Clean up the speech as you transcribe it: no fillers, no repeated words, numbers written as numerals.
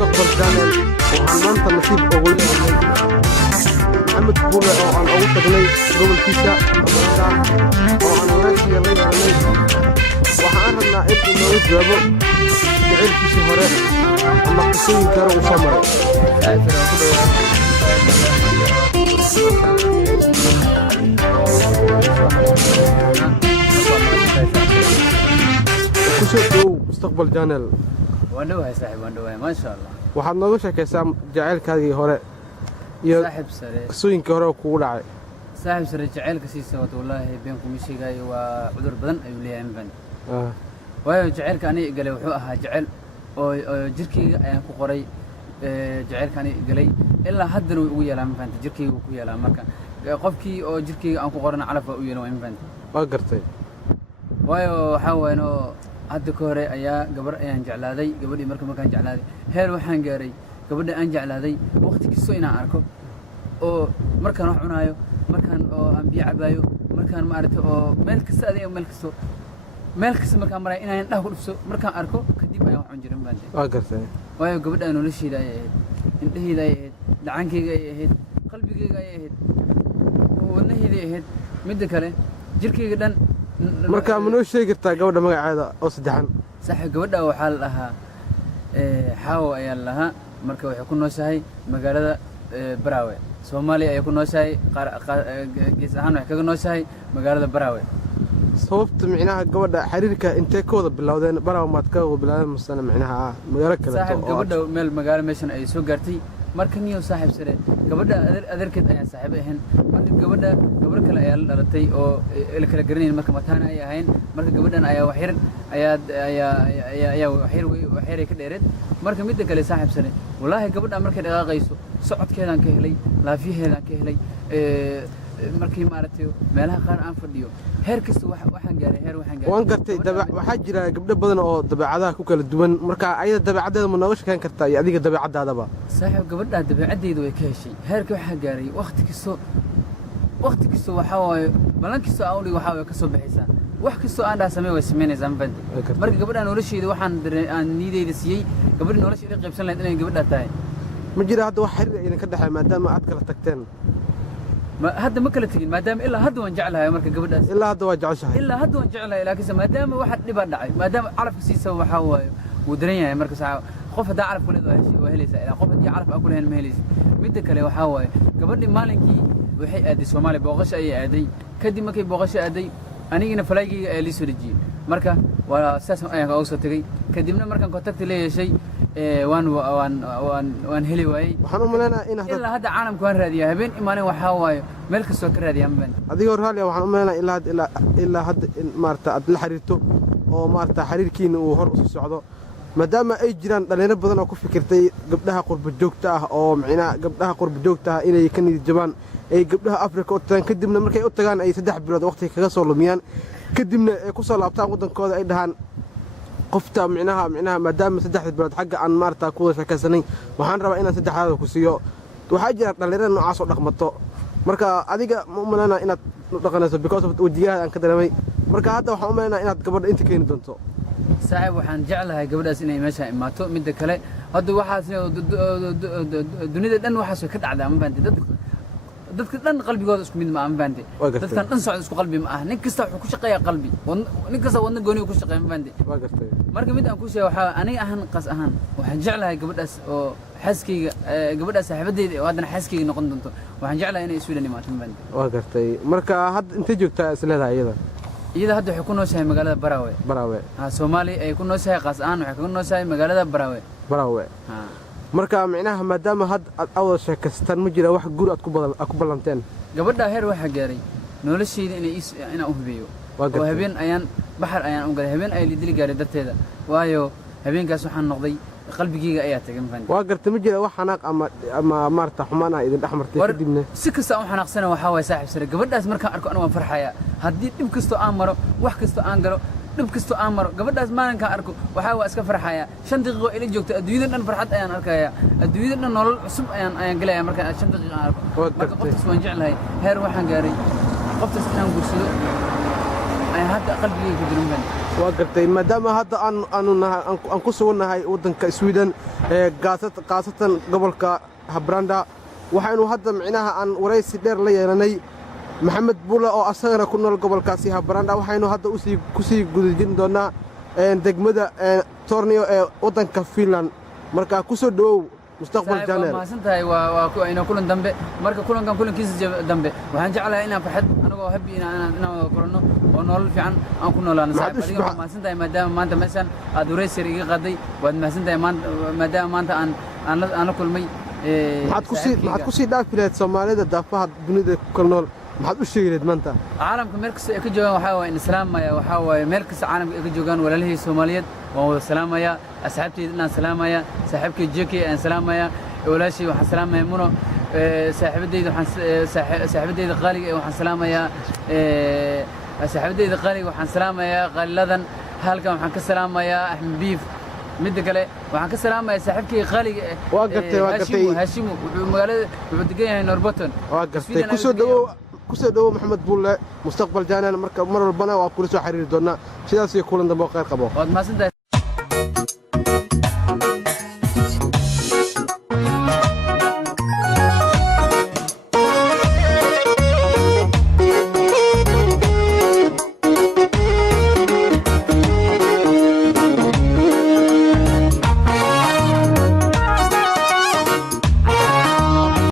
مستقبل channel waxaan maanta nasiib ugu leeyahay Maxamed Buule oo aan ugu tagnay gobolkiisa Ameerikaan oo aan waraysiga la yeelanay waxaan rabnaa in uu noogu jawaabo jacaylkiisii hore ama qisooyinka hore uu soo maray kusoo mustaqbal channel واندوها صاحب واندوها ما شاء الله waxaad nooga sheekaysaa jacaylkaagii hore iyo صاحب سري qisooyinkii hore kugu dhacay صاحب سري جعلك سيسوت والله بينكم شيء وعذر بدن أيوة لي عم بن waayo jacaylkaani galay wuxuu ahaa jacayl oo jirkeyga ayaan ku qoray jacaylkaani galay ilaa haddana ugu yeelaa ma fahanti jirkeyga uu ku yeelaa marka qofkii oo jirkeyga aan ku qorana calaf u yeelo ma fahanti waa gartay waayo waxa weeyno hadda ka hore ayaa gabar ayaan jeclaaday gabadhii markaan jeclaaday heer waxaan gaaray gabadha aan jeclaaday waqti kisto inaan arko oo markaan wax cunaayo markaan oo aan biyo cabaayo markaan ma aragtay oo meel kasta adiga meel kasta markaan maray inaan indhaha ku dhufso markaan arko kadib ayaan wax cun jirin baan waa gartay waayo gabadha nolosheeda ay ahayd indhaheeda ay ahayd dhacankeyga ay ahayd qalbigeyga ay ahayd wadnaheeda ay ahayd midda kale jirkeyga dhan marka ma noo sheegi kartaa gabadha magaceeda oo saddexan saaxiib gabadha waxaa la dhahaa xaawo ayaa la lahaa marka waxay ku nooshahay magaalada Baraawe Soomaaliya ayay ku nooshahay gees ahaan waxay kaga nooshahay magaalada Baraawe sababta micnaha gabadha xiriirka intee ka wada bilowdeen Baraawe maad ka wada bilowdeen masana micnaha magaalo kale saaxiib gabadha meel magaalo meeshan ay soo gaartay marka niyo saaxiib sare gabadha adeerkeed ayaa saaxiib ahayn marka gabadha gabar kale ayaa la dhalatay oo la kala garanayeen marka mataana ay ahayn marka gabadhan ayaa waxyar waxyar ka dheereed marka midda kale saaxiib sare wallaahi gabadha markay dhaqaaqayso socodkeedaan ka helay laafiyaheedaan ka helay markii maaragtay meelaha qaar aan fadhiyo heer kasta waxaan gaaray waan gartay waxaa jira gabdho badan oo dabeecadaha ku kala duwan marka ayada dabeecadeeda ma nooga sheekan kartaa iyo adiga dabeecadaadaba saaxiib gabadha dabeecadeedu way ka heshay heerka waxaa gaaray waqti kasta waxaa waaye balan kasta aan u dhig waxaa way ka soo baxaysaa wax kasta aan dhaha samee way sameynaysaa ma fahanti marka gabadha nolosheeda aan niideyda siiyey gabadha nolosheeda qaybsan lahayd inay gabadha tahay ma jira hadda wax xiriir idinka dhexay maadaama aad kala tagteen hadda ma kala tagin maadaama ilaa hadda waan jeclahay marka gabadhaas ilaa hadda waa jeceshahay ilaa hadda waan jeclahay laakiin maadaama waxa dhibaa dhacay maadaama calafka siisa waxa waayo wuu daran yahay marka qof hadaa calaf ku leedahay waa helaysaa ilaa qof haddii calaf aan ku lahayn ma helaysid midda kale waxaa waaye gabadhii maalinkii waxay aaday Soomaaliya booqasho ayay aaday kadib markay booqasho aaday anigina falaygeyga ayaa lii soo dejiyey marka waa saas ayaan uga soo tegey kadibna markaan kontakti la yeeshay waan heli waayey waxaan u maleynayaa ilaa hadda caalamka waan raadiyaa habeen imaanin waxaa waayo meel kastoo ka raadiyaa ma adigoo raaliya waxaan u maleynayaa ilaa hadda in maarata aad la xiriirto oo maarata xiriirkiina uu hor usii socdo maadaama ay jiraan dhalinyaro badan oo ku fikirtay gabdhaha qurba joogta ah oo micnaha gabdhaha qurba joogta ah inay ka niyad jabaan ay gabdhaha Afrika u tagaan kadibna markay u tagaan ay 3 bilood waqti kaga soo lumiyaan kadibna ay ku soo laabtaan wadankooda ay dhahaan qofta micnaha maadaama 3 bilood xagga aan maarta ku wada sheekaysanay waxaan rabaa inaan saddexdaada ku siiyo waxaa jira dhalinyaro noocaas oo dhaqmato marka adiga ma u maleynayaa inaad dhaqanayso because of wajigaada aan ka dareemay marka hadda waxaan u maleynayaa inaad gabadha inta keeni doonto saaxiib waxaan jeclahay gabadhaas inay meesha imaato midda kale hadda waxaas dunida dhan waxaas ka dhacdaa ma fahanti dadka dhan qalbigooda isku mid ma fahanti dadkan dhan socod isku qalbi ma ah nin kasta wuxuu ku shaqeeyaa qalbi nin kasta wadna gooni ku shaqeeyaa ma fahanti waa gartay marka mid aan ku sheego waxa aniga ahaan qas ahaan waxaan jeclahay gabadhaas oo xaaskeyga gabadhaas saaxiibadeeda oo haddana xaaskeyga noqon doonto waxaan jeclahay inay Sweden imaato ma fahanti waa gartay marka hadda intee joogtaa isleedahay iyada hadda waxay ku nooshahay magaalada Baraawe Soomaaliya ay ku nooshahay qas ahaan waxay ku nooshahay magaalada Baraawe marka micnaha maadaama had aad awada sheekaystaan ma jira wax guur aad ku ballanteen gabadha heer waxa gaaray nolosheeda inaan u hubiyo oo habeen ayaan baxar ayaan u galay habeen ay lidili gaaray darteeda waayo habeenkaas waxaan noqday qalbigeyga ayaa tagay ma fahanti waa gartay ma jira wax xanaaq ama maarta xumaan ah idin dhaxmartay kadibna si kasta aan xanaaqsana waxa way saaxiib sare gabadhaas markaan arko aniga waan farxayaa haddii dhib kasto aan maro wax kasto aan galo dhib kasto aan maro gabadhaas maalinkaan arko waxaa waa iska farxayaa 5 daqiiqo ila joogto adduunyada dhan farxad ayaan arkayaa adduunyada dhan nolol cusub ayaan galayaa markaan 5 daqiiqo aan arko marka qoftaas waan jeclahay heer waxaan gaaray qoftaas inaan guursado hadda qalbigayga ku jirin baan waa gartay maadaama hadda aan ku sugannahay waddanka Sweden qaasatan gobolka Haparanda waxaynu hadda micnaha aan waraysi dheer la yeelanay maxamed buule oo asagana ku nool gobolkaasi Haparanda waxaynu hadda ku sii gudajin doonaa degmada Tornio ee waddanka Finland marka ku soo dhawow mustaqbal janeel ma santahay waa ina kulan dambe marka kulankiisa dambe waxaan jeclahay inaan farxad anagoo habi inaan kulano oo nolol fiican aan ku noolaano adiga ma santahay maadaama maanta meeshan aad waraysi iga qaday waad ma santahay maadaama maanta aan la kulmay maxaad ku sii dhaafi lahayd Soomaalida daafaha dunida ku nool maxaad u sheegaysid maanta caalamka meel kasta ay ka joogaan waxa waa in islaamaya waxa waa meel kasta caalamka ay ka joogaan walaalihii Soomaaliyeed waan wada salaamaya asxaabtayda inaan salaamaya saaxiibkay JK aan salaamaya walaashii waxaan salaamaya muno saaxiibadayda qaaliga waxaan salaamaya saaxiibadayda qaaliga waxaan salaamaya qaaliladan halkan waxaan ka salaamaya Axmed Biif midda kale waxaan ka salaamayaa saaxiibkay qaaliga waa gartay Haashimo wuxuu magaalada wuxuu degan yahay Norboton waa gartay ku soo dhawow maxamed bulle mustaqbal janeel marka mar walbana waa kula soo xiriiri doonaa sidaas iyo kulan dambe oo khayr qabo waad maasantahay